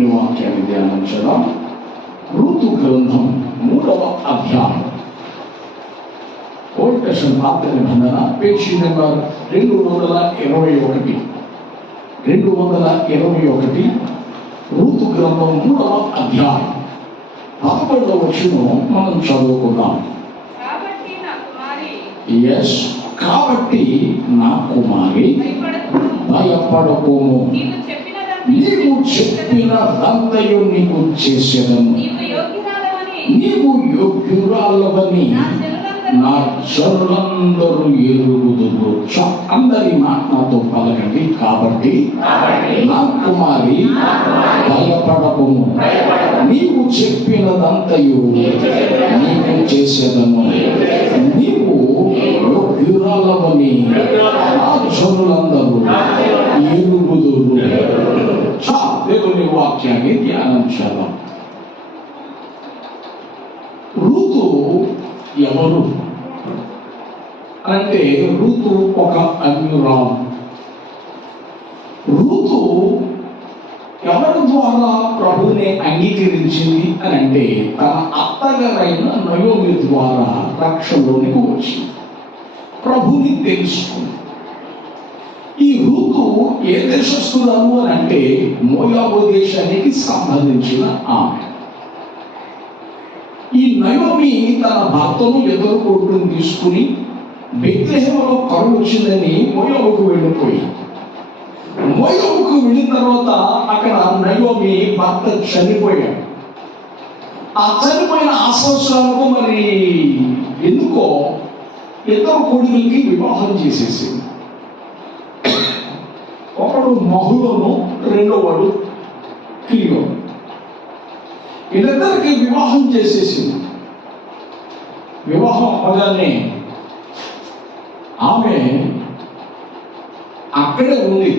దేవుని వాక్యాన్ని ధ్యానించడం. రూతు గ్రంథం 3వ అధ్యాయం. ఓల్డ్ టెస్టమెంట్ పాత నిబంధన పేజీ నెంబర్ 221. 221 రూతు గ్రంథం 3వ అధ్యాయం 11వ వచనం మనం చదువుకుందాం. కాబట్టి నా కుమారి భయపడకుము, నీవు చెప్పినదంతయు నీకు చేసేదను, నీవు యోగ్యురాలవని నా జనులందరూ ఎరుగుదురు. అందరి మాట నాతో పలకండి. కాబట్టి నా కుమారి భయపడకుము, నీవు చెప్పినదంతయు నీకు చేసేదను, నీవు యోగ్యురాలవని నా జనులందరూ ఎరుగుదురు. దేవుని వాక్యాన్ని ధ్యానించాలి. రూతు ఎవరు అంటే, రూతు ఒక అన్యురాలు. రూతు ఎవరి ద్వారా ప్రభువుని అంగీకరించింది అని అంటే, తన అత్తగారైన నయోమి ద్వారా రక్షణలోనికి వచ్చింది, ప్రభువుని తెలుసుకుంది. ఈ రూతు ఏ దేశస్తురాలు అని అంటే, మోయాబు దేశానికి సంబంధించిన ఆమె. ఈ నయోమి తన భర్తను ఎదుర్కొంటుని తీసుకుని బెత్లెహేములో కరువు వచ్చిందని మోయాబుకు వెళ్ళిపోయి, మోయాబుకు వెళ్ళిన తర్వాత అక్కడ నయోమి భర్త చనిపోయాడు. ఆ చనిపోయిన సంవత్సరాలకు మరి ఎందుకో ఇద్దరు కొడుకులకి వివాహం చేసేసింది. ఒకడు మహులోను, రెండోవాడు కిలియో. వీళ్ళిద్దరికి వివాహం చేసేసింది. వివాహం అవగానే ఆమె అక్కడే ఉంది,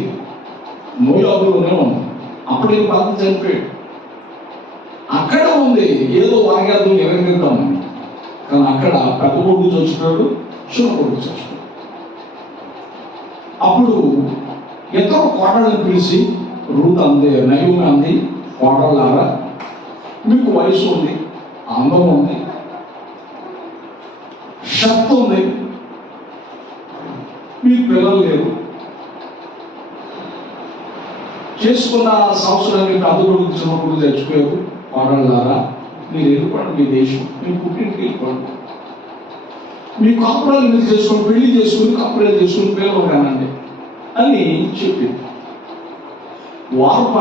మోయాబులోనే ఉంది. అప్పుడే భర్త చనిపోయాడు, అక్కడే ఉంది. ఏదో వాగ్యాలు ఎరగిద్దామని, కానీ అక్కడ పెద్ద కొడుకు చచ్చిపోయాడు, చిన్న కొడుకు చచ్చిపోయాడు. అప్పుడు ఇద్దరు కోడళ్ళని పిలిచి రూత్ అంది, నయోమి అంది, కోడళ్ళారా, మీకు వయసు ఉంది, అందం ఉంది, శక్తి ఉంది, మీకు పిల్లలు లేరు, చేసుకున్న సంవత్సరానికి పెద్ద కొడుకు చిన్న కొడుకు చచ్చిపోయారు. కోడళ్ళారా, మీరు వెళ్ళిపోండి, మీ దేశం, మీ పుట్టింటికి వెళ్ళిపోండి, మీ కాపురాలు మీరు చేసుకొని, పెళ్లి చేసుకుని కాపురాలు చేసుకుని పిల్లలు కానండి అని చెప్పింది. వార్ప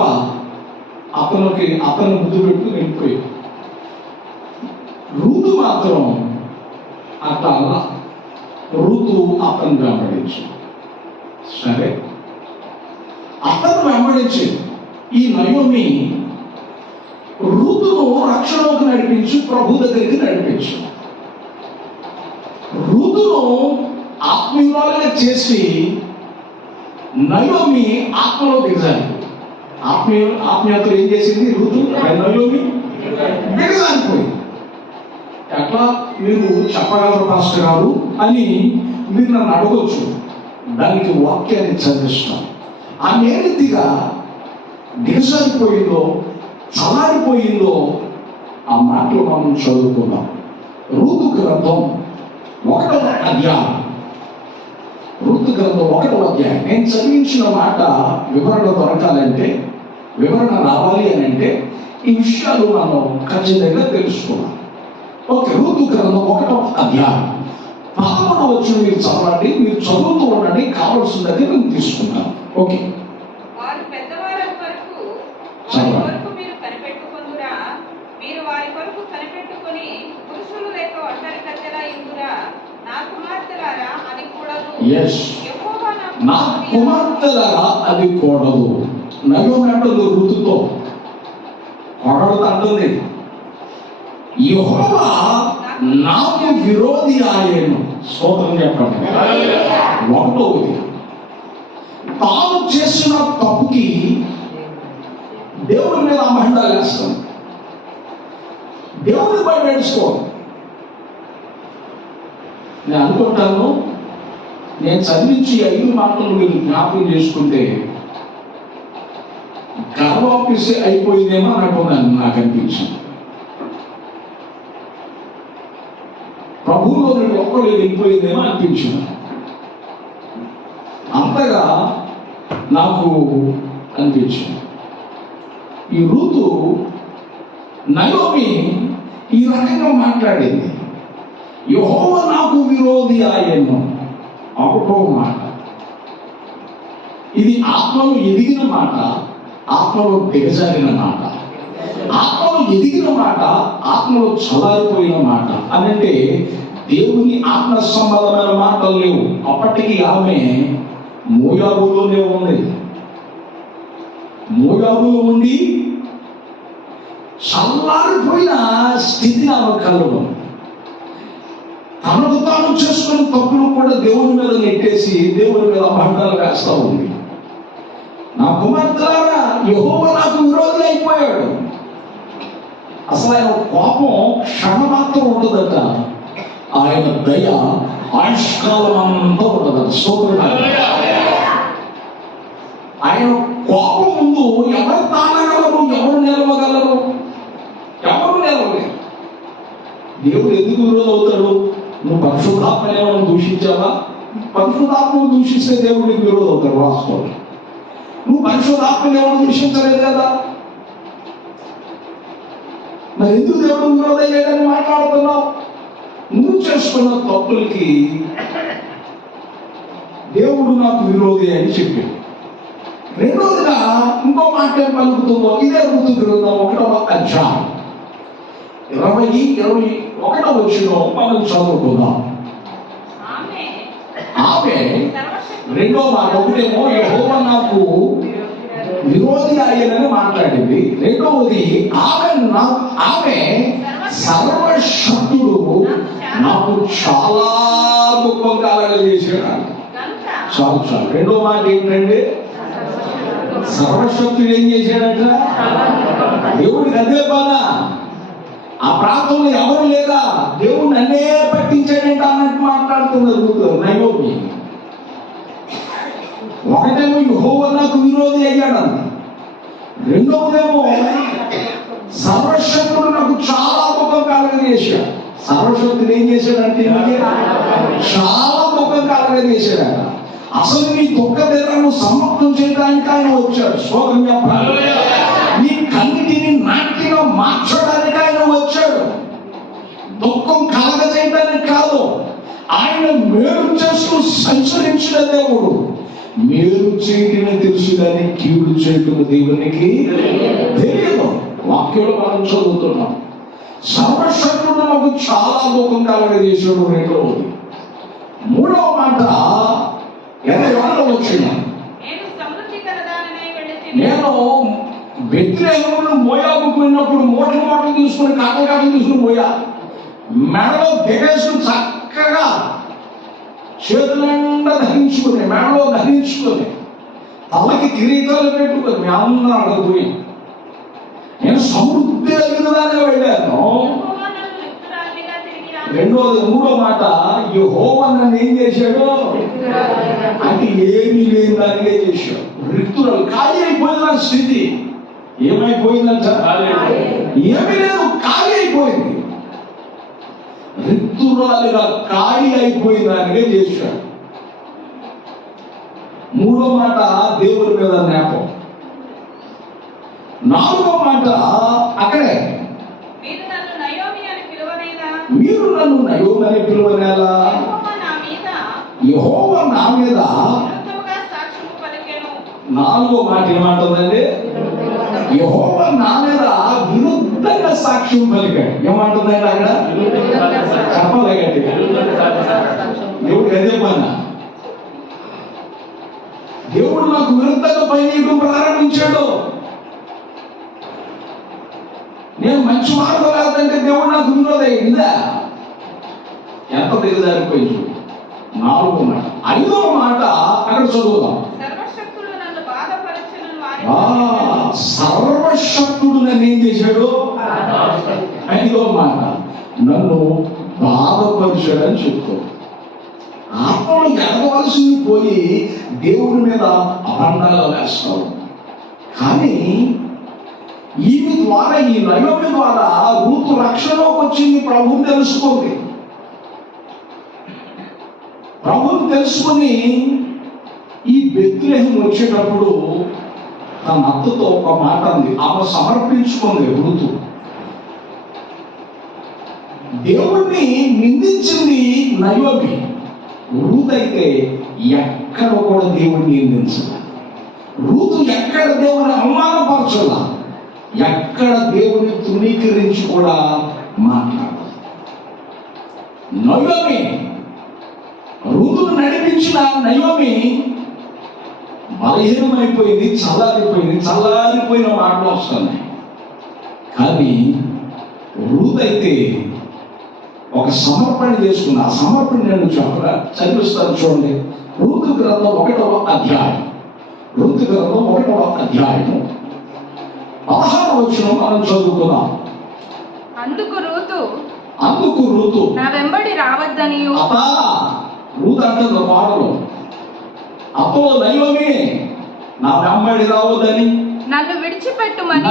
అతను ముద్దు పెట్టి వెళ్ళిపోయింది. రూతు మాత్రం అట్లా రూతు అతను వెంబడించింది. సరే, అతను వెంబడించి ఈ నయోమి రూతును రక్షణలోకి నడిపించి ప్రభు దగ్గరికి నడిపించి రూతును ఆత్మీయురాలుగా చేసి నయోమి ఆత్మలో దిగజారి. ఆత్మీయతలు ఏం చేసింది రూతు? నయోమి దిగజారిపోయింది. ఎట్లా మీరు చెప్పగలరు పాస్టర్ గారు అని మీరు నన్ను అడగొచ్చు. దానికి వాక్యాన్ని చదివిస్తాం. ఆమె ఏ రీతిగా దిగజారిపోయిందో, చలారిపోయిందో ఆ మాటలు మనం చదువుకుందాం. రూతు గ్రంథం 1వ అధ్యాయం. రూతు గ్రంథం 1వ అధ్యాయం. నేను చదివించిన మాట వివరణ దొరకాలంటే, వివరణ రావాలి అని అంటే ఈ విషయాలు మనం ఖచ్చితంగా తెలుసుకున్నాం. ఓకే, రూతు గ్రంథం 1వ అధ్యాయం 11వ వచనం మీరు చదవండి. మీరు చదువుతూ ఉండండి, కావాల్సిందని నేను తీసుకుంటాను. ఓకే, నా కుమార్తెలారా అది కూడదు. నయోమి అంటుంది రూతుతో, కొడలతో అంటుంది, యెహోవా నాకు విరోధి ఆయను. స్తోత్రం చెప్పండి. ఒకటోది, తాను చేసిన తప్పుకి దేవుడి మీద అమహండాలు వేస్తాం, దేవుడిని బయట నేర్చుకోవాలి. నేను అనుకుంటాను, నేను చదివించి 5 మాటలు మీరు జ్ఞాపకం చేసుకుంటే కర్వాపిసి అయిపోయిందేమో నాకు అనిపించింది. ప్రభువులో నేను ఒక్కడు వెళ్ళిపోయిందేమో అనిపించింది. అంతగా నాకు అనిపించింది. ఈ రూతు నయోమి ఈ రకంగా మాట్లాడింది, యెహోవా నాకు విరోధి ఆయను. ఒకటో మాట, ఇది ఆత్మలో ఎదిగిన మాట, ఆత్మలో దిగజారిన మాట. ఆత్మలో ఎదిగిన మాట, ఆత్మలో చల్లారిపోయిన మాట. అనంటే దేవుని ఆత్మ సంబంధమైన మాటలు లేవు. అప్పటికి ఆమె మోయాబులోనే ఉంది. మోయాబులో ఉండి చల్లారిపోయిన స్థితి ఆమె కలవడం, తనకు తాను చేసుకున్న తప్పులు కూడా దేవుని మీద నెట్టేసి దేవుని మీద అభండాలు వేస్తా ఉంది. నా కుమార్తెలారా, యెహోవా నాకు విరోధి అయిపోయాడు. అసలు ఆయన కోపం క్షణమాత్రం ఉండదట, ఆయన దయ ఆయుష్కాలం అంతా ఉండదట. ఆయన కోపం ముందు ఎవరు తానగలరు, ఎవరు నిలవగలరు? ఎవరు నిలవలేరు. దేవుడు ఎందుకు విరోధి అవుతాడు? నువ్వు పరిశుద్ధాత్మని దూషించావా? పరిశుద్ధాత్మను దూషిస్తే దేవుడికి విరోధి అవుతాడు. వాస్తవం, నువ్వు పరిశుద్ధాత్మని ఎవరు దూషించలేదు కదా, మరి ఎందుకు దేవుడు విరోధం అయ్యాడని మాట్లాడుతున్నావు? నువ్వు చేసుకున్న తప్పులకి దేవుడు నాకు విరోధి అని చెప్పాడు. రెండోదిగా ఇంకో మాట పలుకుతుందో, ఇదే ఋతు గ్రంథం 1వ అధ్యాయం 20-21 వచనం మనం చదువుకుందాం. ఆమె రెండో మాట, ఒకటేమో యెహోవా నాకు విరోధి అయ్యనని మాట్లాడింది. రెండవది ఆమె సర్వశక్తుడు నాకు చాలా గొప్ప కలగజేసాడు. చాలు. రెండో మాట ఏంటంటే, సర్వశక్తుడు ఏం చేశాడట? దేవుడికి అదే బాధ. ఆ ప్రాంతంలో ఎవరు లేదా, దేవుడు నన్నే పట్టించాడంట అన్నట్టు మాట్లాడుతున్నారు నయోమి. ఒకటేమో యెహోవా నాకు విరోధి అయ్యాడంట, రెండవదేమో సర్వశక్తుడు నాకు చాలా గొప్ప కలగజేశాడు. సర్వశక్తుడు ఏం చేశాడంటే చాలా గొప్ప కలగజేశాడట. అసలు నీ దుఃఖ దినాలను సమాప్తం చేయడానికి ఆయన వచ్చాడు. స్తోత్రం చెప్పాలి. నీ కన్నిటిని నాట్యంగా మార్చడానికి ఆయన వచ్చాడు. దుఃఖం కలగజేయడానికి కాదు. ఆయన మేలు చేస్తూ సంచరించిన దేవుడు. మేలు చేయటమే తెలుసు కానీ కీడు చేయటం దేవునికి తెలియదు. వాక్యంలో మనం చదువుతున్నాం, సర్వశక్తుడు నాకు చాలా దుఃఖం కలగజేశాడు. రెండవది. మూడవ మాట 21వ వచనం, నేను బెత్లెహేములో మోయాబుకు వెళ్ళినప్పుడు మూటలు తీసుకుని కాటలు తీసుకుని పోయా, మెడలో దిగేసుకుని చక్కగా చేతులండా ధరించుకుని, మెడలో ధరించుకొని, తలకి కిరీటాలు పెట్టుకొని మీ అందరూ అడగపోయి, నేను సమృద్ధి కలిగినదానే వెళ్ళాను. మూడో మాట, యెహోవా నన్ను ఏం చేశాడు అంటే ఏమీ లేని దానిగా చేశాడు. రిక్తురాలు, ఖాళీ అయిపోయిన స్థితి. ఏమైపోయిందంట? ఏమీ లేదు, ఖాళీ అయిపోయింది. రిక్తురాలుగా ఖాళీ అయిపోయిన దానిగా చేశాడు. మూడో మాట, దేవుడి మీద జ్ఞాపకం. నాలుగో మాట అక్కడే, మీరు నన్ను నయోమి అని పిలువనేలా, యెహోవా నా మీద. నాలుగో మాట ఏమంటుందండి? యెహోవా నా మీద విరుద్ధంగా సాక్ష్యం పలికాడు. ఏమంటుందండి అక్కడ? చెప్పలేగండి. దేవుడు అదే పని. దేవుడు నాకు విరుద్ధంగా పనిచేయడం ప్రారంభించాడు. నేను మంచి మార్గం లేదంటే దేవుడు నాకు విరోధయ్యిందా? ఎంత దిగజారిపోయింది. నాలుగో మాట. ఐదో మాట అక్కడ చదువుదాం. సర్వశక్తుడు నన్ను ఏం చేశాడు? ఐదో మాట, నన్ను బాధపరిచాడని చెప్తూ ఆత్మను ఎదగవలసింది పోయి దేవుడి మీద అభండాలు వేస్తావు. కానీ ఈమె ద్వారా, ఈ నయోమి ద్వారా రూతు రక్షణలోకి వచ్చింది. ప్రభువుని తెలుసుకుంది. ప్రభువుని తెలుసుకుని ఈ బెత్లెహేము వచ్చేటప్పుడు తన అత్తతో ఒక మాట అంది. ఆమె సమర్పించుకుంది రూతు. దేవుణ్ణి నిందించింది నయోమి. రూతు అయితే ఎక్కడ కూడా దేవుణ్ణి నిందించదు. రూతు ఎక్కడ దేవుని అవమానపరచలా, ఎక్కడ దేవుని తృణీకరించి కూడా మాట్లాడదు. నయోమి, రూతును నడిపించిన నయోమి బలహీనమైపోయింది, చల్లారిపోయిన మాటలు వస్తున్నాయి. కానీ రూతు అయితే ఒక సమర్పణ చేసుకుంది. ఆ సమర్పణ నేను చదివిస్తాను చూడండి. రూతు గ్రంథం 1వ అధ్యాయం, రూతు గ్రంథం 1వ అధ్యాయము 16వ వచనం మనం చదువుకుందాం. అందుకు రూతు నా వెంబడి రావద్దని. రూతు అంటుంది పాటలో, అతో నయోమి నా వెంబడి రావద్దని, నన్ను విడిచిపెట్టమని,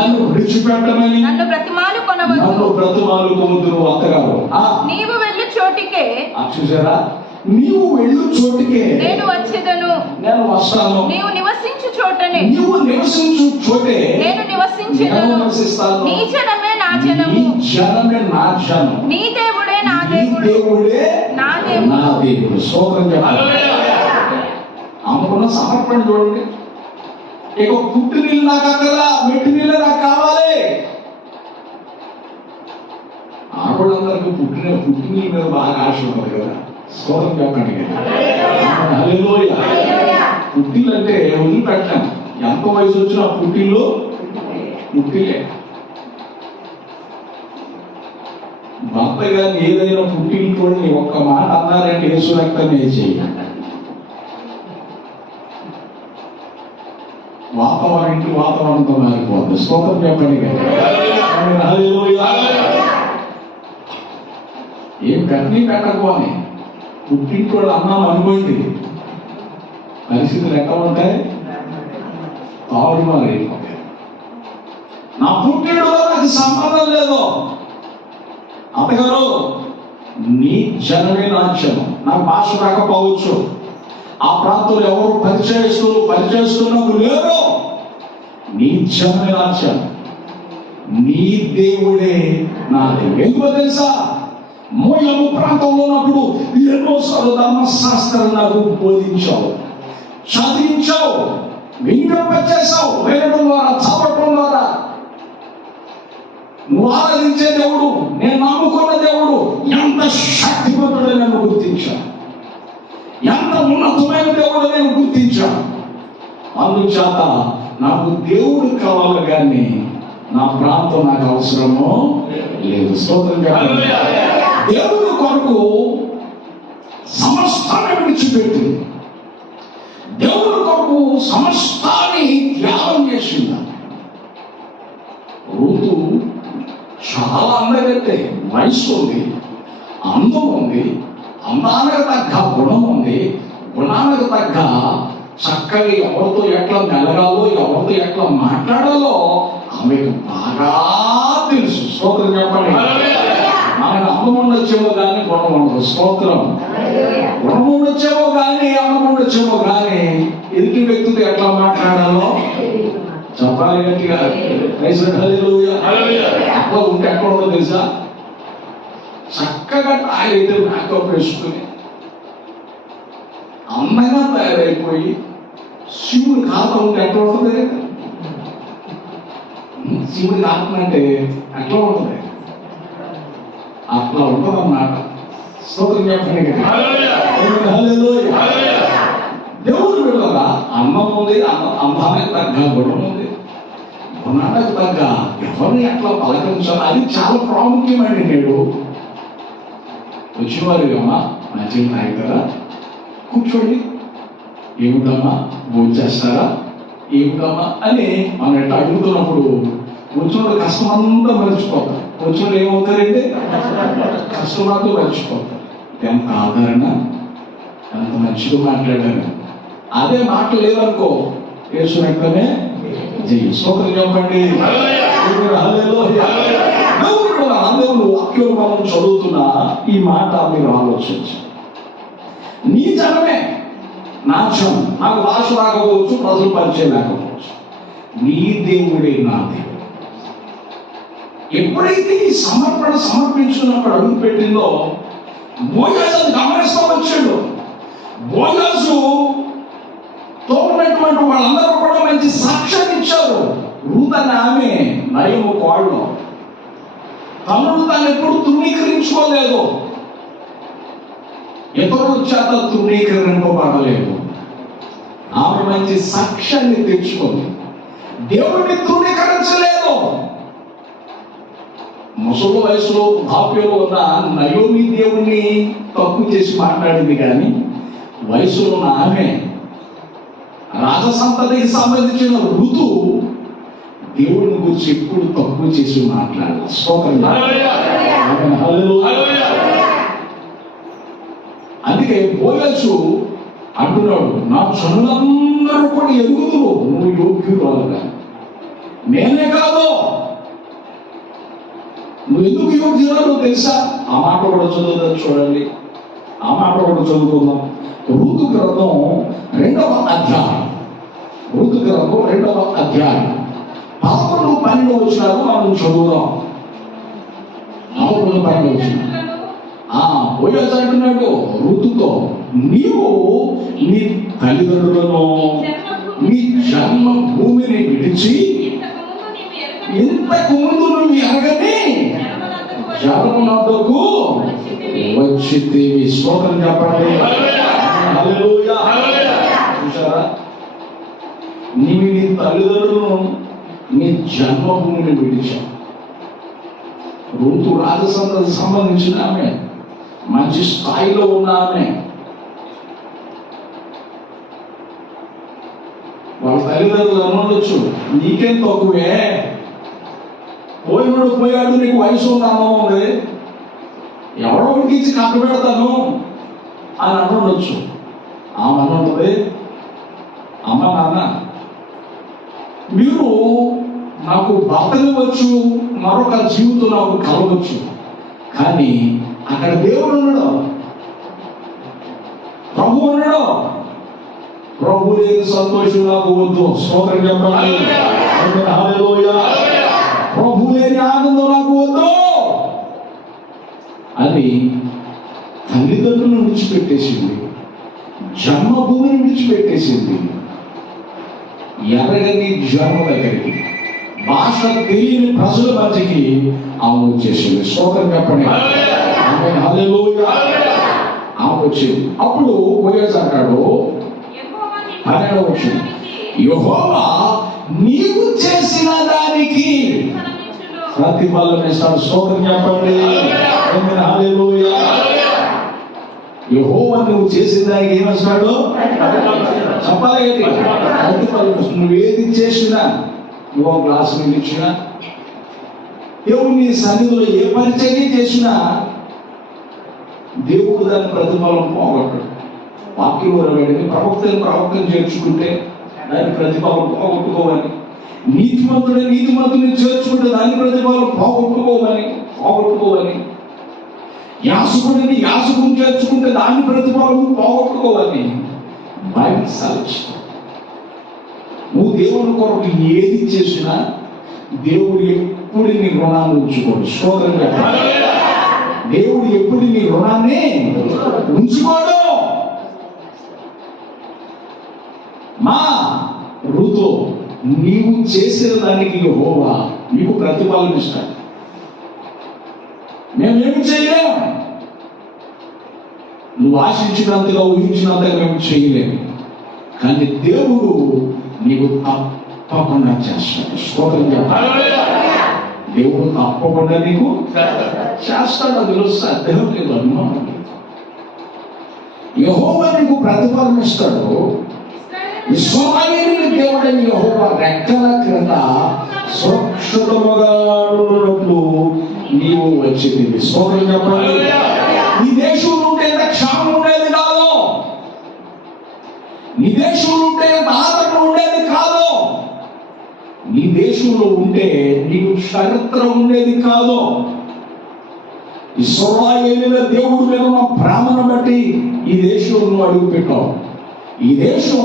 నన్ను బ్రతిమాలు కొనవద్దు. అత్తగారు నీవు వెళ్ళు చోటికే, చూసారా, నీవు వెళ్ళు చోటికే నేను వచ్చేదను, నేను వస్తాను. నీవు నివసించు చోటనే, నీవు నివసించు చోటే నేను నివసించేదను. నీ జనమే నా జనము, నీ దేవుడే నా దేవుడు. స్తోత్రం చెప్పాలి. ఆమెకున్న సమర్పణ చూడండి. ఇక పుట్టి నీళ్ళు నాకు అక్కర్లా, మెట్టి నీళ్ళు నాకు కావాలి. ఆడవాళ్ళందరికీ పుట్టి నీళ్ళ మీద బాగా ఆశ ఉంటుంది కదా. స్తోత్రం చెప్పండి. హల్లెలూయా. పుట్టిలు అంటే వదిలిపెట్టాం. ఎంత వయసు వచ్చినా పుట్టిలే. భర్త గారిని ఏదైనా పుట్టిలు చూడండి, ఒక్క మాట అన్నారంటే యేసు రక్తమే చేయాలి. వాతావరణంతో మారిపోతుంది. స్తోత్రం చెప్పండి. ఏం పెట్టకపోని పుట్టింటోడు అన్నాం అనుకోండి, పరిస్థితులు ఎట్లా ఉంటాయి? తారుమారు అయిపోతాయి. నా పుట్టినలో నాకు సంబంధం లేదు. అత్తగారు, నీ జనమే నా జనం. నాకు భాష రాకపోవచ్చు, ఆ ప్రాంతంలో ఎవరు పరిచయిస్తున్నప్పుడు లేరు. నీ జనమే నా జనం, నీ దేవుడే నా దేవుడు. ఎందుకో తెలుసా? మూలము ప్రాంతంలో ఉన్నప్పుడు ఎన్నోసార్లు ధర్మశాస్త్రాలు నాకు బోధించావు, చదివించావు, వినిపింపచేసావు. వినడం ద్వారా, చదవటం ద్వారా. నువ్వు ఆరాధించే దేవుడు, నేను నమ్ముకున్న దేవుడు ఎంత శక్తివంతుడో నేను గుర్తించాను, ఎంత ఉన్నతమైన దేవుడు నేను గుర్తించాను. అందుచేత నాకు దేవుడు కావాలి కానీ నా ప్రాంతం నాకు అవసరమో లేదు. స్తోత్రం చెప్పండి. దేవుని కొరకు సమస్తాన్ని విడిచిపెట్టి దేవుని కొరకు సమస్తాన్ని త్యాగం చేసింది. రూతు చాలా అందగతే, వయసు ఉంది, అందం ఉంది, అందానికి తగ్గ గుణం ఉంది, గుణానికి తగ్గ చక్కగా ఎవరితో ఎట్లా మెలగాలో, ఎవరితో ఎట్లా మాట్లాడాలో ఆమెకు బాగా తెలుసు. స్తోత్రం చెప్పండి. మనకు అందం ఉండొచ్చేమో కానీ గుణం ఉండదు. స్తోత్రం. గుణం ఉండొచ్చేమో కానీ, అందం ఉండొచ్చేమో కానీ ఎదుటి వ్యక్తితో ఎట్లా మాట్లాడాలో చెప్పాలి గట్టిగా. అట్లా ఉంటే ఎక్కడ ఉండదు తెలుసా? చక్కగా తాగైతే మేకప్ వేసుకుని అందంగా తయారైపోయి శివుడు ఖాతా ఉంటే ఎట్లా ఉంటుంది? శివుడి ఆత్మంటే ఎట్లా ఉంటుంది? అట్లా ఉంటుంది అన్నమాట. స్తోత్రం చెప్పండి. దేవుడు వెళ్ళదా అన్నం ఉంది, అందానికి తగ్గ గుణం ఉంది, గుణానికి తగ్గ ఎవరిని ఎట్లా పలకరించాలి అది చాలా ప్రాముఖ్యమండి. నేడు వచ్చినవారు ఏమా మంచిగా తాగుతారా, కూర్చోండి, ఏమిటమ్మా భోంచేస్తారా, ఏమిటమ్మా అని మనం ఎట్లా అడుగుతున్నప్పుడు వచ్చినోడు కష్టం అంతా మర్చిపోతారు. వచ్చినోడు ఏమవుతారంటే కష్టం అంతా మర్చిపోతారు. ఎంత ఆదరణ, ఎంత మంచిగా మాట్లాడారు. అదే మాట లేదనుకో యేసు రక్తమే జయ స్తోత్రం చెప్పండి. హల్లెలూయా. దేవుడు వాక్యం మనం చదువుతున్నా ఈ మాట మీరు ఆలోచించండి. నీ జనమే నా జనం. నాకు భాష రాకపోవచ్చు, ప్రజలు పరిచయం లేకపోవచ్చు, నీ దేవుడే నా దేవుడు. ఎప్పుడైతే ఈ సమర్పణ సమర్పించుకున్నప్పుడు అడుగు పెట్టిందో బోయాజు అది గమనిస్తూ వచ్చాడు. బోయాజు తో ఉన్నటువంటి వాళ్ళందరూ కూడా మంచి సాక్ష్యం ఇచ్చారు. రూత్ అనే ఆమె నయము కోళ్ళం, తనను తాను ఎప్పుడు తృణీకరించుకోలేదు, ఇతరుల చేత తృణీకరింపబడలేదు. ఆమె మంచి సాక్ష్యాన్ని తెచ్చుకుంది, దేవుడిని తృణీకరించలేదు. ముసలి వయసులో వృద్ధాప్యంలో ఉన్న నయోమి దేవుణ్ణి తప్పు చేసి మాట్లాడింది, కానీ వయసులో ఉన్న ఆమె రాజసంతతికి సంబంధించిన ఋతు దేవుడిని గురించి ఎప్పుడు తప్పు చేసి మాట్లాడాలి. అందుకే బోయజు అంటున్నాడు, నా జనులందరూ కూడా ఎదుగుదురు, నువ్వు యోగ్యురాలుగా. నేనే కాదు, నువ్వు ఎందుకు యోగ్యురాలు తెలుసా? ఆ మాట కూడా చదువుతా చూడండి, ఆ మాట కూడా చదువుకుందాం. ఋతు గ్రంథం 2వ అధ్యాయం, ఋతు గ్రంథం 2వ అధ్యాయం 11, 12 వచనాలు మనం చదువుదాం. 11, 12 వచనాలు. బోయజు అంటున్నాడు ఋతుతో, నీవు నీ తల్లిదండ్రులను నీ జన్మ భూమిని విడిచి ఇంతకు ముందు నువ్వు ఎరగని జనమునకు వచ్చితివి. స్తోత్రం చెప్పండి. హల్లెలూయా. చూసారా, నీవు నీ తల్లిదండ్రులను నీ జన్మభూమిని విడిచావు. ఋతు రాజసంతతికి సంబంధించిన ఆమె, మంచి స్థాయిలో ఉన్న ఆమె. వాళ్ళ తల్లిదండ్రులు అనొచ్చు, నీకేం తక్కువే, పోయినాడు పోయాడు, నీకు వయసు ఉన్నాను ఉంది, ఎవరో ఉడికించి కట్ట పెడతాను అని అనొచ్చు. ఆమె అనుంటుంది, అమ్మ నాన్న మీరు నాకు భర్తనివ్వచ్చు, మరొక జీవితం నాకు కలవచ్చు, కానీ అక్కడ దేవుడు ఉన్నాడు, ప్రభు ఉన్నాడు. ప్రభు లేని సంతోషం నాకు వద్దు. స్తోత్రం చెప్పండి. హల్లెలూయా. ప్రభు లేని ఆనందం నాకు వద్దు అని తల్లిదండ్రులను విడిచిపెట్టేసింది, జన్మభూమిని విడిచిపెట్టేసింది, ఎర్రగని జన్మ దగ్గరికి, భాష తెలియని ప్రజల మధ్యకి ఆమె వచ్చేసింది. స్తోత్రం చెప్పండి. హల్లెలూయా. ఆమె వచ్చింది. అప్పుడు బోయజు అంటాడు, 12వ వచనం, యెహోవా నీవు చేసిన దానికి ప్రతిఫలం ఇస్తాడు. స్తోత్రం చెప్పండి. హల్లెలూయా. యెహోవా నువ్వు చేసిన దానికి ఏమిస్తాడు? చెప్పాలి. ప్రతిఫలం. నువ్వేది చేసినా, నువ్వు గ్లాసు నీళ్ళు ఇచ్చినా, దేవుని సన్నిధిలో ఏ పరిచర్య చేసినా దేవుడు దాని ప్రతిఫలం పోగొట్టాడు. వాక్యంలో వెళ్ళి ప్రవక్తను చేర్చుకుంటే దాని ప్రతిఫలం పోగొట్టుకోవాలి, నీతిమంతుని చేర్చుకుంటే దాని ప్రతిఫలం పోగొట్టుకోవాలి, యాజకుడిని చేర్చుకుంటే దాని ప్రతిఫలం పోగొట్టుకోవాలి. Bible selection. నువ్వు దేవుని కొరకు ఏది చేసినా దేవుడు ఎప్పుడు నీ రుణాన్ని ఉంచుకోడు. స్తోత్రం చెప్పండి. దేవుడు ఎప్పుడు నీ రుణాన్ని ఉంచుకోడు. మా ఋతు నీవు చేసిన దానికి యెహోవా నీకు ప్రతిఫలం ఇస్తాడు. మేమేమి చేయలేము, నువ్వు ఆశించినంతగా ఊహించినంతగా మేము చేయలేము, కానీ దేవుడు నీకు తప్పకుండా చేస్తాడు. స్తోత్రం చెప్పాలి. దేవుడు తప్పకుండా నీకు చేస్తాడు. అందులో సందేహం లేదు, అనుమానం లేదు. యెహోవా నీకు ప్రతిఫలం ఇస్తాడు. ఇశ్రాయేలు దేవుడైన యెహోవా రెక్కల క్రింద సురక్షితముగా ఉన్నట్లు నీవు వచ్చింది. స్తోత్రం చెప్పండి. ఈ దేశంలో ఉంటే ఎంత క్షామం ఉండేది కాదు, నీ దేశంలో ఉంటే ఎంత ఆదరణ ఉండేది కాదు. దేశంలో ఉంటే నీకు చరిత్ర ఉండేది కాదు. ఇశ్రాయేలీయుల దేవుడి మీద ఉన్న ప్రేమను బట్టి ఈ దేశంలో నువ్వు అడుగు పెట్టావు. ఈ దేశం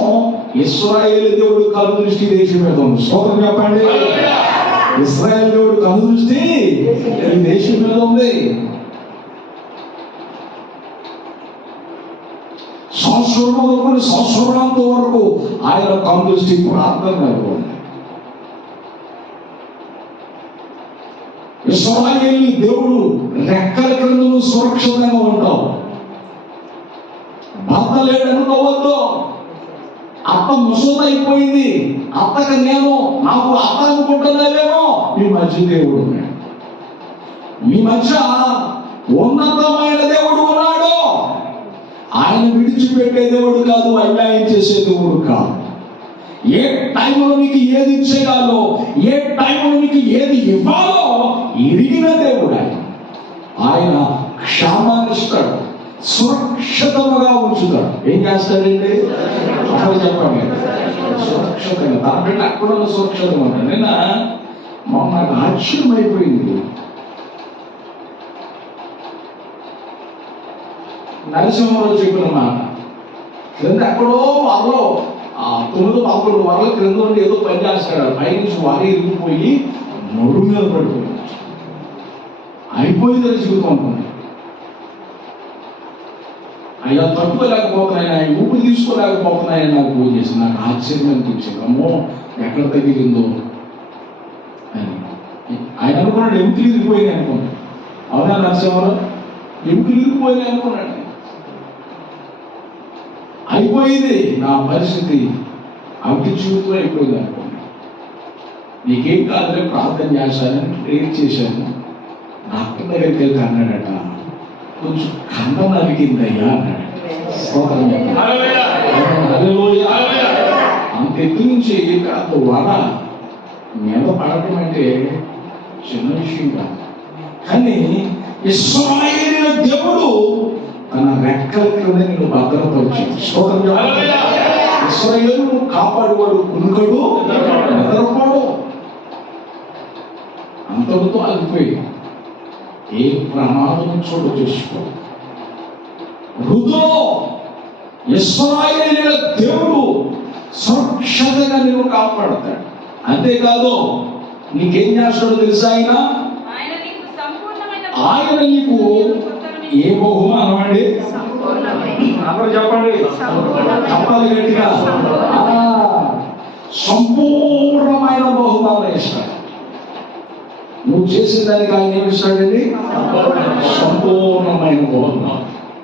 ఇశ్రాయేలు దేవుడు కనుదృష్టి దేశం మీద ఉంది. స్తోత్రం చెప్పండి. ఇశ్రాయేలు దేవుడు కనుదృష్టి ఈ దేశం మీద ఉంది. సంవత్సరం మొదలుకొని సంవత్సరాంతం వరకు ఆయన కనుదృష్టి ప్రార్థన ఉంది. ఇశ్రాయేలు దేవుడు రెక్కల క్రింద నువ్వు సురక్షితంగా ఉంటావు. భర్త లేడనుకోవద్దు. అత్త ముసలైపోయింది, అత్తకు నేను నాకు అత్త అనుకుంటున్నావేమో. మీ మధ్య దేవుడు ఉన్నాడు. మీ మధ్య ఉన్నతమైన దేవుడు ఉన్నాడు. ఆయన విడిచిపెట్టే దేవుడు కాదు, అన్యాయం చేసే దేవుడు కాదు. ఏ టైంలో నీకు ఏది ఇచ్చేయాలో, ఏ టైంలో నీకు ఏది ఇవ్వాలో ఎరిగిన దేవుడు ఆయన. ఆయన క్షేమాన్ని ఇస్తాడు, సురక్షితంగా ఉంచుతాడు. ఏం చేస్తాడండి? అక్కడ చెప్పండి. సురక్షితంగా దాని అక్కడ సురక్షితంగా ఉంటాడు. నిన్న నాకు ఆశ్చర్యం అయిపోయింది. నరసింహరావు చెప్పిన మాట, క్రింద ఎక్కడో వాళ్ళు 9-11 వరల క్రింద ఉండి ఏదో పని చేస్తాడు. పైనుంచి వారి ఇరిగిపోయి నడు మీద పడిపోయింది. అయిపోయింది జీవితం అనుకుంది. అయ్యా తట్టుకోలేకపోతున్నాయని, ఊపిరి తీసుకోలేకపోతున్నాయని నాకు ఫోన్ చేసి నాకు ఆశ్చర్యం అనిపించింది. అమ్మో ఎక్కడ తగిలిందో అని. ఆయన అనుకున్నాడు ఎముకలు ఇరిగిపోయినాయి అనుకున్నాడు. అవునా నరసింహరావు? ఎముకలు ఇరిగిపోయినాయి అనుకున్నాడు. అయిపోయింది నా పరిస్థితి, అవి జీవితం అయిపోయింది అనుకోండి. నీకేం కాదులే ప్రార్థన చేశానని ప్రేర్ చేశాను. డాక్టర్ దగ్గరికి వెళ్తే అన్నాడట, కొంచెం కండం నలిగిందయ్యా అన్నాడు. అంత ఎత్తు నుంచి అంత వడ మీద పడటం అంటే చిన్న విషయం కాదు. కానీ ఇశ్రాయేలీయుల దేవుడు తన రెక్కల క్రింద నేను భద్రపరిచాడు. ఇశ్రాయేలును కాపాడువాడు కునుకడు, నిద్రపోడు. అంతటితో ఆగిపోయి ఏ ప్రమాదం చోటు చేసుకో. ఋతులో ఇశ్రాయేలీయుల దేవుడు సురక్షితంగా నేను కాపాడతాడు. అంతేకాదు నీకేం చేస్తాడో తెలుసా? ఆయన నీకు ఏ బహుమానం అండి? అందరూ చెప్పండి, చెప్పాలి గట్టిగా. సంపూర్ణమైన బహుమానం ఇస్తాడు. నువ్వు చేసిన దానికి ఆయన ఏమి ఇస్తాడండి? సంపూర్ణమైన బహుమానం.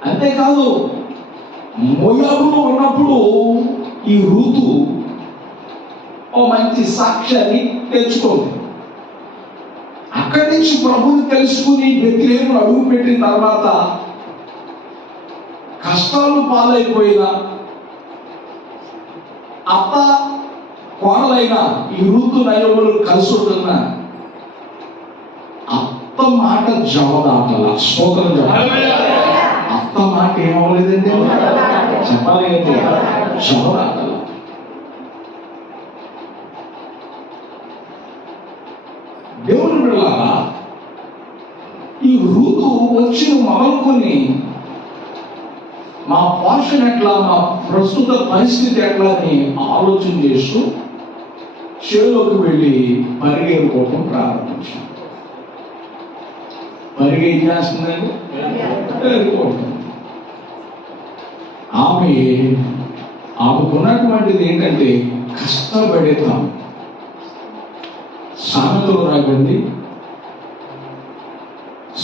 అంతేకాదు మోయాబులో ఉన్నప్పుడు ఈ ఋతు ఓ మంచి సాక్ష్యాన్ని తెచ్చుకోండి. అక్కడి నుంచి ప్రభుని తెలుసుకుని బెత్లెహేములో అడుగు పెట్టిన తర్వాత కష్టాలు పాలైపోయిన అత్త కోడలైన ఈ ఋతు నయోములు కలిసి ఉంటున్న అత్త మాట జవదాటల. స్తోత్రం చెప్పాలి. అత్త మాట ఏమవలేదండి? చెప్పాలి ఏంటి? జవదాటల. దేవుని బిడ్డలారా, ఈ ఋతు వచ్చిన మొదలుకొని మా పోషణ ఎట్లా, మా ప్రస్తుత పరిస్థితి ఎట్లా అని ఆలోచన చేస్తూ చేలోకి వెళ్ళి పరిగెడుకోవటం ప్రారంభించాం. పరిగె ఏం చేస్తుందండి? పరిగెడుకోవటం. ఆమెకున్నటువంటిది ఏంటంటే కష్టపడేతాం. సామెతలు రాకండి,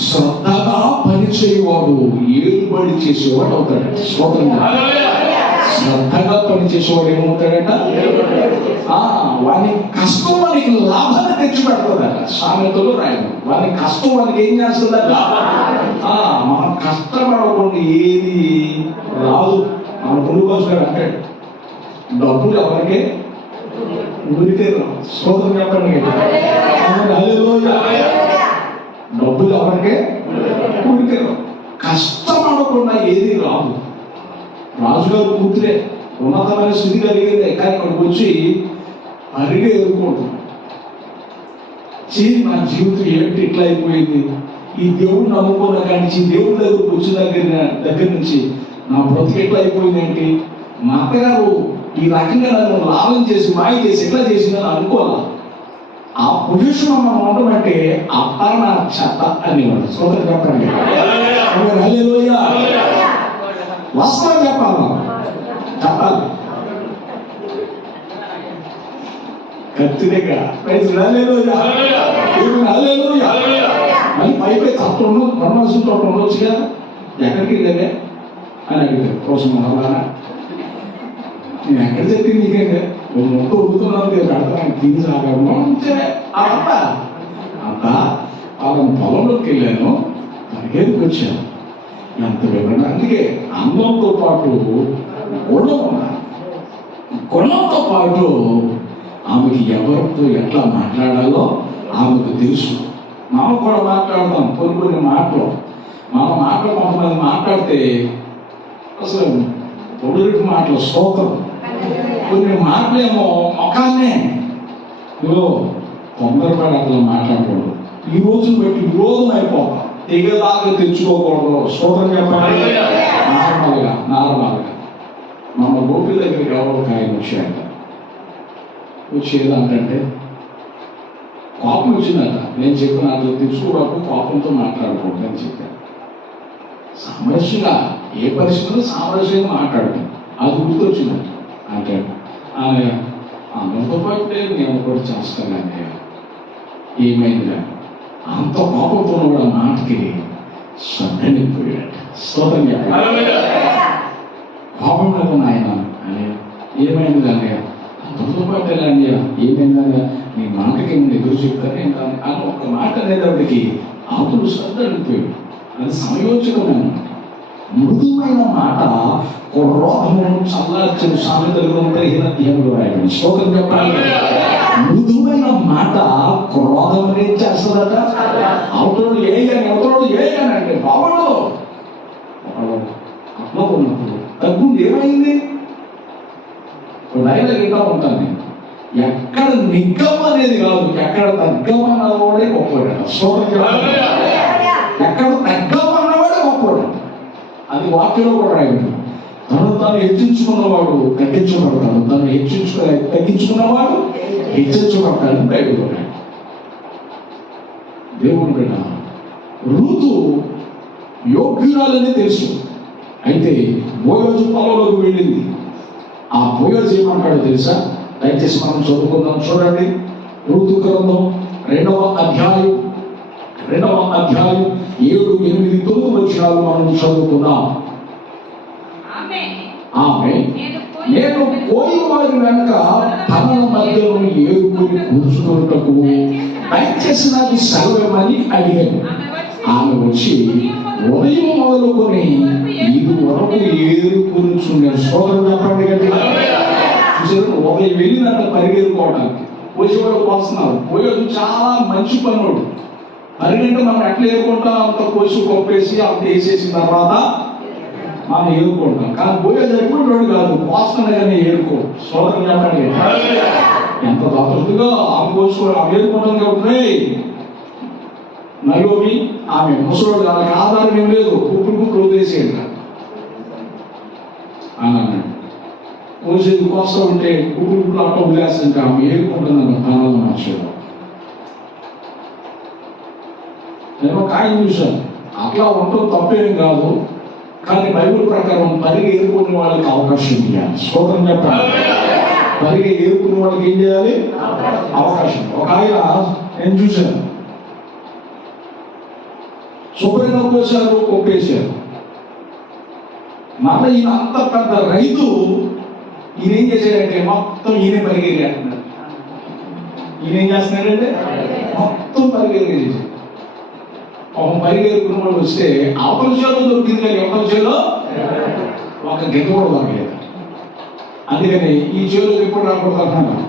శ్రద్ధగా పనిచేయవాడు ఏలుబడి చేసేవాడు అవుతాడు. శ్రద్ధగా పనిచేసేవాడు ఏమవుతాడట? వాని కష్టం వానికి లాభాన్ని తెచ్చి పెడతాడట. సామెతలు రాయడం, వాని కష్టం వానికి ఏం చేస్తుందట? మనం కష్టపడకుండా ఏది రాదు. మన పురుగు వస్తాడు అంటాడు, డబ్బులు ఎవరికే ఊరికే రావు. స్తోత్రం చెప్పండి. డబ్బులు ఎవరికే ఊరికే రావు. కష్టపడకుండా ఏది రాదు. రాజుగారు కూతురే, ఉన్నతమైన స్థితి కలిగిందే, కానీ ఇక్కడికి వచ్చి పరిగే ఎదుర్కొంటుంది. నా జీవితం ఏంటి ఇట్లా అయిపోయింది, ఈ దేవుడు నమ్ముకున్న కానీ దేవుడి దగ్గరకు వచ్చిన దగ్గర నుంచి నా బ్రతికి ఎట్లా అయిపోయింది ఏంటి, మా అత్తగారు ఈ రకంగా నన్ను లాభం చేసి మాయ చేసి ఎట్లా చేసిందని అనుకోవాలా. ఆ పొజిషన్ మనం ఉండమంటే అత్త నా చెత్త అనేవాడు. సోదరు చెప్పండి, హల్లెలూయా. వాస్తవం చెప్పాలి, చెప్పాలి ఖచ్చితంగా. మళ్ళీ పైపై తత్వం బ్రహ్మసు తోట ఉండొచ్చుగా, ఎక్కడికి వెళ్ళే అని అడిగారు కోసం అవ్వాలా. నేను ఎక్కడ చెప్పి నీకంటే మొత్తం ఉడుతున్నాను పెడతాను తిని సాగము అంత అంత వాళ్ళని పొలంలోకి వెళ్ళాను, పరిగెత్తుకు వచ్చాను. ఎంత వివరణ. అందుకే అందంతో పాటు గుణం ఉండాలి. గుణంతో పాటు ఆమెకి ఎవరితో ఎట్లా మాట్లాడాలో ఆమెకు తెలుసు. మనం కూడా మాట్లాడతాం కొన్ని మాటలు. మన మాటలు కొంతమంది మాట్లాడితే అసలు పొడుగు మాటలు స్తోత్రం. కొన్ని మాటలేమో మొఖాన్నే తొందరపడి అట్లా మాట్లాడకూడదు. ఈ రోజు బట్టి విరోధం అయిపోతాం, తెగలాగా తెచ్చుకోకూడదు. స్తోత్రం చెప్పండి. నార్మల్గా మన గోపి దగ్గరికి ఎవరో ఒక ఆయన వచ్చేదంటే కోపం వచ్చిందట. నేను చెప్పిన అట్లా తెచ్చుకోవడానికి కోపంతో మాట్లాడకూడదు అని చెప్పాను. సామరస్యంగా ఏ పరిస్థితుల్లో సామరస్యంగా మాట్లాడతాను. అది గుర్తొచ్చిందట. అంటే ఆమె అందరితో పాటు నేను కూడా చేస్తాను. ఏమైందిరా అంత కోపంతో కూడా మాటకి సడ్డనిపోయాడు. స్తోత్రం చెప్పాడు. కోపం కదా నాయన అని. ఏమైంది అన్నయ్య? అందరితో పాటు ఎలా అన్నయ్య? ఏమైందన్నయ్య? నీ మాటకి నేను ఎదురు చెప్తానే అని ఒక మాట అనేటప్పటికి ఆతుడు సడ్డనిపోయాడు. అది సమయోచితమైన మృదువైన మాట క్రోధమును చల్లార్చిన సామెతలు 13 రాయబడి. స్తోత్రం చెప్పాలి. మృదువైన మాట క్రోధం ఏం చేస్తుందట? అవతోడు ఏగానంటే బాబుడు అట్లా ఉన్నప్పుడు తగ్గుండి ఏమైంది? డైలాగ్ ఇంకా ఉంటాను నేను, ఎక్కడ నిగ్గం అనేది కాదు, ఎక్కడ తగ్గమన్నవాడే గొప్పవాడు. స్తోత్రం చెప్పాలి. ఎక్కడ తగ్గమన్నవాడే గొప్పవాడు. అది వాక్యంలో కూడా రాయబడి. తను హెచ్చించుకున్నవాడు తగ్గించబడతాడు, తగ్గించుకున్నవాడు హెచ్చించబడతాడు బైబిల్. దేవుడు బిడ్డ రూతు యోగ్యురాలని తెలుసు. అయితే బోయోజు పొలంలోకి వెళ్ళింది. ఆ బోయోజు ఏమంటాడో తెలుసా? దయచేసి మనం చదువుకుందాం. చూడండి, రూతు గ్రంథం 2వ అధ్యాయం 7, 8, 9 వచనాలు మనం చదువుకుందాం. ఆమె నేను పోయి వారి వెనక పనుల మధ్యలో ఏరుకుని కూర్చున్నటకు దయచేసి నాకు సెలవేమని అడిగాను. ఆమె వచ్చి ఉదయం మొదలుకొని ఇది వరకు ఏరుకుని సోదరు చెప్పండి కదా. చూసారు, ఉదయం వెళ్ళినట్ట పరిగెత్తుకోవడానికి పోసేవాడు వస్తున్నారు. పోయేది చాలా మంచి పనుడు. పరిగెంటే మనం ఎట్లా ఏరుకుంటాం? అంత కోసి కొప్పేసి అంత వేసేసిన తర్వాత మనం ఏరుకుంటాం. కానీ పోయేది ఎటువంటి కాదు, కోస్తున్నాగానే ఏరుకో. సోదరు చెప్పండి. ఎంత తప్పుగా ఆమె కోసుకో ఆమె ఏరుకుంటాం కాబట్టి నయోమి ఆమె ముసలోడు దానికి ఆధారం ఏం లేదు, కుప్పుడు వదిలేసేయండి అన్నాడు. కోసేది కోస్తా ఉంటే కుప్పుడు అట్లా వదిలేస్తుంటే ఆమె ఏరుకుంటున్నాను ప్రాణాలు మర్చిపోయాడు. నేను ఒక ఆయన చూశాను, అట్లా ఉండటం తప్పేం కాదు. కానీ బైబిల్ ప్రకారం పరిగె ఏరుకునే వాళ్ళకి అవకాశం ఇవ్వాలి. స్తోత్రం చెప్పాలి. పరిగె ఏరుకునే వాళ్ళకి ఏం చేయాలి? అవకాశం. ఒక ఆయన నేను చూశాను, శుభ్రంగా కోసారు, కొప్పేశారు. మళ్ళీ ఈయన అంత పెద్ద రైతు ఈయన ఏం చేశాడంటే మొత్తం ఈయన పరిగెత్తాడు. ఈయన ఏం చేస్తున్నాడంటే మొత్తం పరిగెత్తాడు. ఒక పరిగెత్తుకున్న వాళ్ళు వస్తే అవతల చేలో దొరికింది కానీ ఎవరి చేలో ఒక గింజ కూడా దొరకలేదు. అందుకని ఈ చేలోకి ఎప్పుడు రాకూడదు అంటున్నాను.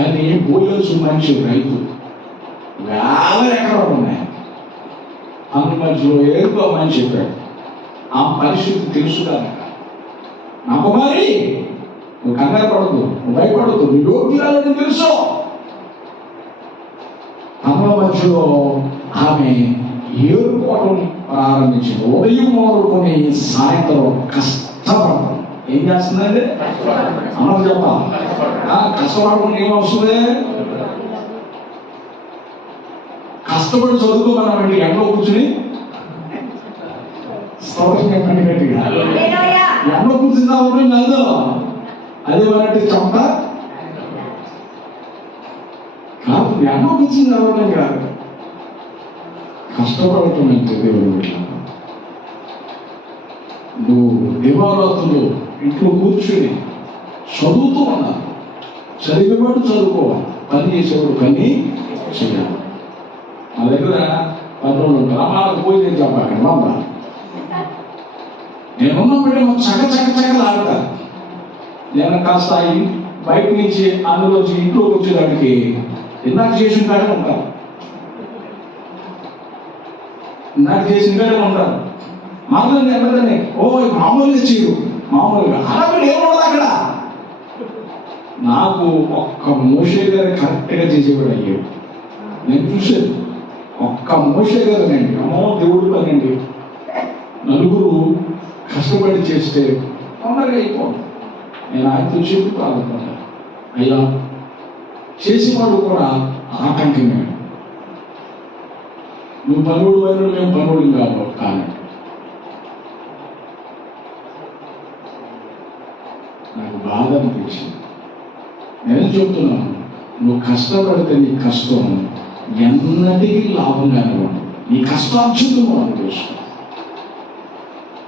అని బోయోజు మనిషి రైతు వేల ఎకరాలు ఉన్నాయి. అందు మధ్యలో ఏదో మనిషి చెప్పాడు, ఆ పరిస్థితి తెలుసు కనుక నా కుమారి నువ్వు కంగారు పడద్దు, నువ్వు భయపడద్దు, నువ్వు యోగ్యురాలని తెలుసు. పనుల మధ్యలో ఆమె ఏరుకోవడం ప్రారంభించింది. ఉదయం మొదలుకొని సాయంత్రం కష్టపడతాం. ఏం చేస్తుందండి? అన్నది చెప్పాలి. కష్టపడకుండా ఏమవుతుంది? కష్టపడి చదువుకోమన్నామండి ఎండలో కూర్చుని. చెప్పండి గట్టిగా. ఎండలో కూర్చుందా ఉంటుంది కాదు, అదే మనటి చెమట కాదు. ఎండలో కూర్చుంది కావడం కాదు, కష్టపడటం అంటే దేవుడు. నువ్వు దివారాత్రులు ఇంట్లో కూర్చుని చదువుతూ ఉన్నా, చదివేవాడు చదువుకోవాలి, పని చేసేవాడు పని చేయాలి. మా దగ్గర పనులు ఉంటారు. అమ్మాలకు పోయి నేను చెప్పాలి, అమ్మ నేనున్న బిడ్డ చక్కలు ఆడతాను. నేను కాస్త బయట నుంచి అందులోంచి ఇంట్లోకి వచ్చేదానికి ఇందాక చేసిన కాడే ఉంటాను, మామూలుగా ఎవరిదని మామూలుగా చేయరు, మామూలుగా అలా కూడా ఏమన్నది అక్కడ. నాకు ఒక్క మోషే గారు కరెక్ట్గా చేసేవాడు అయ్యాడు. నేను చూసాను ఒక్క మోషే గారునండి, అమ్మో దేవుడు పనండి. నలుగురు కష్టపడి చేస్తే తొందరగా అయిపోదు. నేను ఆయనతో చెప్పి బాధపడ్డాను, అయ్యా చేసేవాడు కూడా ఆటంకమే. నువ్వు పనుడు అయినా మేము పనుడు కావు. కానీ నాకు బాధ అనిపించింది. నేను చెప్తున్నాను, నువ్వు కష్టపడితే నీ కష్టం ఎన్నటికీ లాభంగానే ఉంటుంది. నీ కష్టార్జితము అనిపిస్తుంది.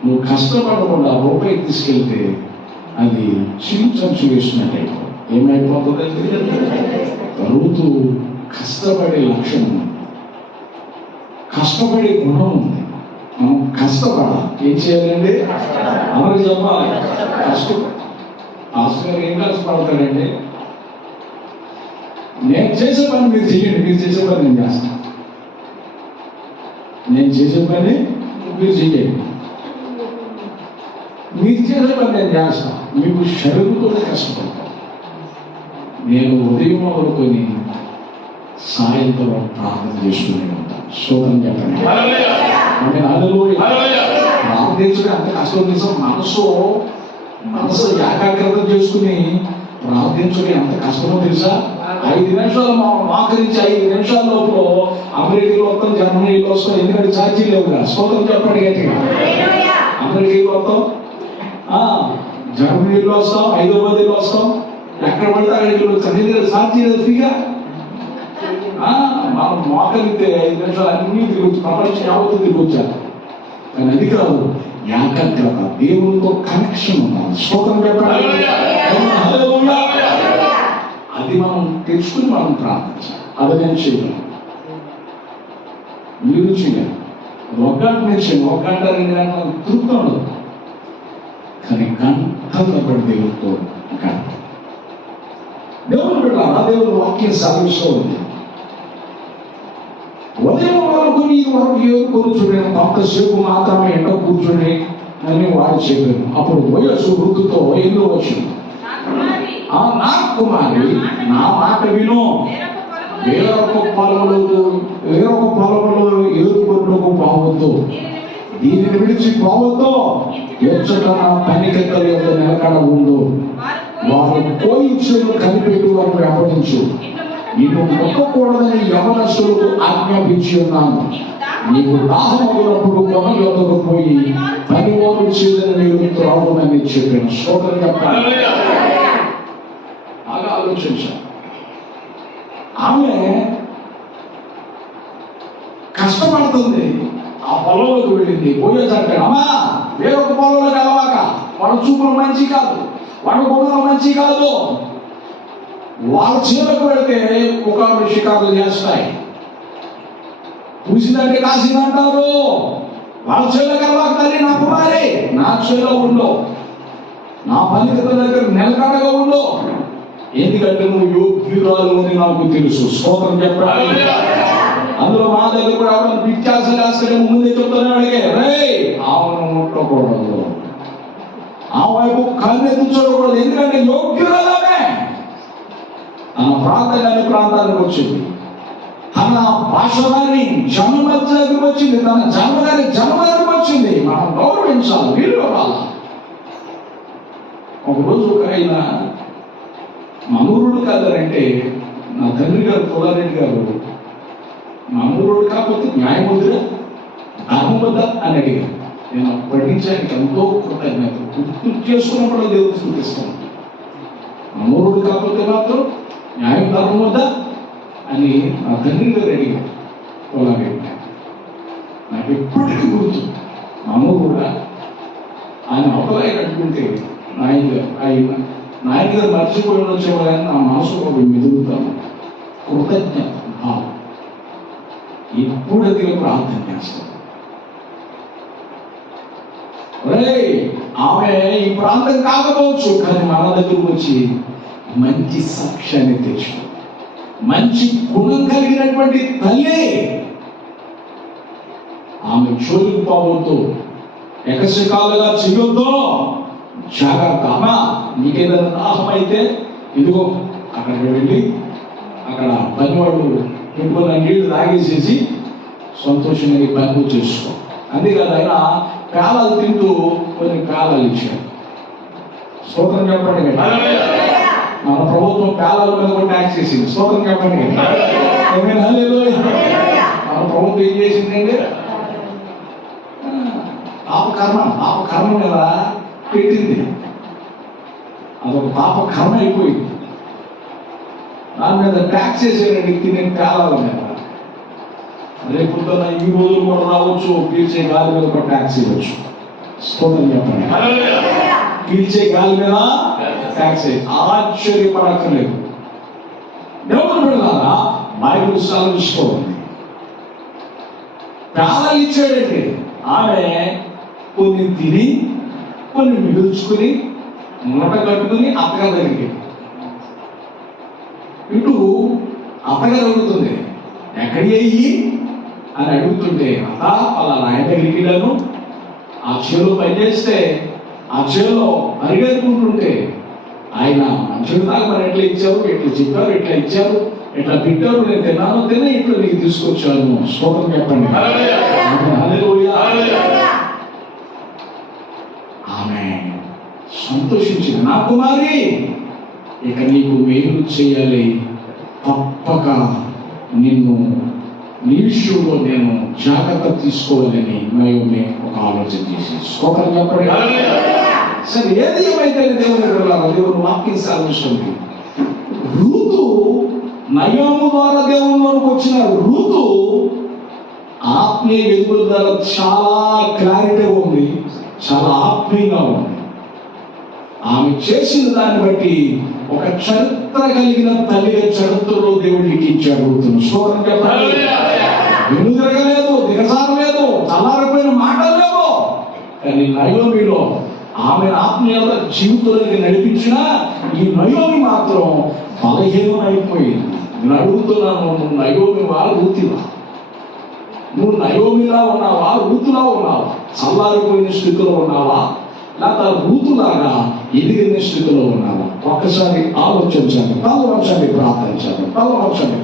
నువ్వు కష్టపడకుండా రూపాయి తీసుకెళ్తే అది చంచు వేసినట్టు ఏమైపోతుంది? రూతు కష్టపడే లక్షణం, కష్టపడే గుణం ఉంది. మనం కష్టపడాలి. ఏం చేయాలండి? అందరికి చెప్పాలి, కష్టపడి. ఆస్కర్ ఏం కష్టపడతాడండి? నేను చేసే పని మీరు చేయండి, మీరు చేసే పని నేను చేస్తాను. నేను చేసే పని మీరు చేయండి, మీరు చేసే పని నేను చేస్తాను. మీకు శరీరంతోనే కష్టపడతాను. నేను ఉదయం మొదలుకొని సాయంత్రం ప్రార్థన చేసుకునే ఉంటాను. శోభం చెప్పండి. ప్రార్థించుకుని అంత కష్టం చేసాం. మనసు ఏకాగ్రత చేసుకుని ప్రార్థించుకుని ఎంత కష్టమో తెలుసా? 5 నిమిషాలు మోకరించి 5 నిమిషాల లోపల అమెరికాలో వస్తాం, జర్మనీలో వస్తాం. ఎందుకంటే ఛార్జీ లేవుగా. స్తోత్రం చెప్పండి గట్టిగా. అమెరికాలో వస్తాం, జర్మనీలో వస్తాం, హైదరాబాద్లో వస్తాం, ఎక్కడ పడితే అక్కడికి ఛార్జీ లేదు, ఫ్రీగా. మనం మోకరితే 5 నిమిషాలు అన్ని తిరిగి ప్రపంచం యావత్తు తిరిగి వచ్చారు. కానీ అది కాదు, ఏకాగ్రత, దేవునితో కనెక్షన్ ఉండాలి. స్తోత్రం చెప్పండి. అది మనం తెచ్చుకుని మనం ప్రార్థించాలి. అది నేను చేయను, మీరు చేయాలి. ఒక్కటి నేను చేయను, 1-2 గంటలు తృప్తి ఉండదు. కానీ గంటలపడి దేవుడితో దేవుడు పెట్టాలి. దేవుడు వాక్యం సాధిస్తూ ఉంది. ఉదయం వరకు కూర్చుని కొంతసేపు మాత్రమే ఎండ కూర్చుని అని వాడు చెప్పాను. అప్పుడు వయస్సు వృద్ధుతో ఎన్నో వచ్చింది. నా కుమారి, నా మాట విను, వేరొక పొలములు ఏరుకొండకు పోవద్దు, దీనిని విడిచి పోవద్దు. ఎచ్చట నా పనికెక్కల యొక్క నిలకడ ఉండు. వారు కోయించులు కనిపెట్టు వారిని వెంబడించు. నీకు మొక్కకూడదని యవనస్తులకు ఆజ్ఞాపించి ఉన్నాను. నీకు దాహమవునప్పుడు కొన యొద్దకు పోయి పనివారు చేసిన నీరు త్రాగునని చెప్పాను. స్తోత్రం చెప్పాలి. బాగా ఆలోచించాను. ఆమె కష్టపడుతుంది. ఆ పొలంలోకి వెళ్ళింది. పోయేసరికి అమ్మా వేరొక పొలంలోకి వెళ్ళవాక, వాడు చూపులు మంచి కాదు, వాడు గుణాలు మంచి కాదు. వాళ్ళ చేలకు వెళ్తే పుకార్లు షికార్లు చేస్తాయి. పూసిందంటే కాసిందంటారు. వాళ్ళ చేలకు వెళ్ళవాక, తల్లి నా కుమారి నా చేలో ఉండు, నా పనికత దగ్గర నిలకడగా ఉండు. ఎందుకంటే నువ్వు యోగ్యురాలు అని నాకు తెలుసు. స్తోత్రం చెప్పాలి. అందులో మా దగ్గర కూడా ఆవిడ పిచ్చాసలు ముందే చెప్తానే అడిగే, రే ఆమెను ముట్టకూడదు, ఆ వైపు కన్నెత్తి చూడకూడదు, ఎందుకంటే యోగ్యురాలమే. తన ప్రాంతం అనే ప్రాంతానికి వచ్చింది, తన భాషగాని జన్మకి వచ్చింది, తన జన్మగాని జన్మకి వచ్చింది. మనం గౌరవించాలి, వీళ్ళు ఇవ్వాలి. ఒకరోజు ఒక ఆయన మమూరుడు కాదంటే, నా తండ్రి గారు పుల్లారెడ్డి గారు మమూరుడు కాకపోతే న్యాయం వద్దురా, ధర్మం వద్దా అని అడిగారు. నేను పఠించడానికి ఎంతో కృతజ్ఞత, గుర్తు చేసుకున్నప్పుడు దేవుడు చూపిస్తాను. మమూరుడు కాకపోతే మాత్రం న్యాయం ధర్మం వద్దా అని నా తండ్రి గారు అడిగారు పుల్లారెడ్డి. నాకు ఎప్పటికీ గుర్తు. మమ్మల్ని కూడా ఆయన అవతలాయి కట్టుకుంటే నాయన గారు మర్చిపోయి వచ్చేవాళ్ళు, కానీ నా మనసు ఒక మెదుగుతాను. కృతజ్ఞత భావం ఎప్పుడు అది ప్రార్థన చేస్తాను. ఆమె ఈ ప్రాంతం కాకపోవచ్చు, కానీ మన దగ్గరకు వచ్చి మంచి సాక్ష్యాన్ని తెచ్చు, మంచి గుణం కలిగినటువంటి తల్లి. ఆమె చోరుకు పోవద్దు, ఎకశకాలుగా చెయ్యొద్దు, జాగ్రత్త. అమ్మా నీకేదైనా దాహం అయితే ఇదిగో అక్కడికి వెళ్ళి అక్కడ పనివాడు పెట్టుకున్న నీళ్లు తాగేసేసి సంతోషంగా పని చేసుకో. అంతేకాదు, ఆయన పేలాలు తింటూ కొన్ని పేలాలు ఇచ్చాడు. స్తోత్రం చెప్పండి. మన ప్రభుత్వం పేలాల మీద కూడా ట్యాక్స్ చేసింది. స్తోత్రం చెప్పండి. మన ప్రభుత్వం ఏం చేసిందండి? పాపకర్మ మీద పెట్టింది. అదొక పాపకర్మ అయిపోయింది. దాని మీద ట్యాక్స్ చేసేయండి, తినే పేలాల మీద. రేపు ఈ రోజులు కూడా రావచ్చు, పీల్చే గాలి మీద ఒక ట్యాక్స్ ఇవ్వచ్చు. స్తోత్రం చెప్పండి. పీల్చే గాలి మీద ట్యాక్స్ ఆశ్చర్యపడక్కర్లేదు. దేవుడు బిడ్డలారా, బైబిల్ సెలవిస్తోంది. పేలాలు ఇచ్చాడండి. ఆమె కొన్ని తిని కొన్ని మిగుల్చుకుని మూట కట్టుకుని అత్తగారి దగ్గరికి, ఇటు అత్తగారు అడుగుతుంది ఎక్కడి అయ్యి అని అడుగుతుంటే, అత్త అలా ఆయన దగ్గరికి వెళ్ళాను, ఆ చేలో పనిచేస్తే ఆ చేలో పరిగెత్తుకుంటుంటే ఆయన మంచుడు దాకా మరి ఎట్లా ఇచ్చారు, ఎట్లా చెప్పారు, ఎట్లా ఇచ్చారు, ఎట్లా తింటారు, నేను తిన్నాను, తినే ఇట్లా నీకు తీసుకొచ్చాను. స్తోత్రం చెప్పండి. ఆమె సంతోషించింది. నా కుమారి, ఇక నీకు మేలు చేయాలి, తప్పక నిన్ను నీ విషయంలో నేను జాగ్రత్త తీసుకోవాలని నయోమి ఒక ఆలోచన చేసి. స్తోత్రం చెప్పండి. సరే, ఏది ఏమైతే దేవుని వాక్యం సాధిస్తుంది. రూతు నయోము ద్వారా దేవునిలోకి వచ్చిన రూతు ఆత్మీయ ఎదుగుదల చాలా క్లారిటీగా ఉంది, చాలా ఆత్మీయంగా ఉంది. ఆమె చేసిన దాన్ని బట్టి ఒక చరిత్ర కలిగిన తల్లిగా చరిత్రలో దేవుడు లిఖించాడు రూతును. స్తోత్రం చెప్పండి. వెను తిరగలేదు, దిగజారలేదు, చల్లారిపోయిన మాటలు లేవు. కానీ నయోమిలో ఆమె ఆత్మీయత జీవితంలోకి నడిపించిన ఈ నయోమి మాత్రం బలహీనం అయిపోయింది. నేను అడుగుతున్నాను, నువ్వు నయోమి వా రూతివా? నువ్వు నయోమిలా ఉన్నావా, రూతులా ఉన్నావా? చల్లారిపోయిన స్థితిలో ఉన్నావా, లేదా రూతులాగా ఎదిగిన స్థితిలో ఉన్నావా? ఒక్కసారి ఆలోచించండి, తల వంచండి, ప్రార్థించండి, తల వంచండి.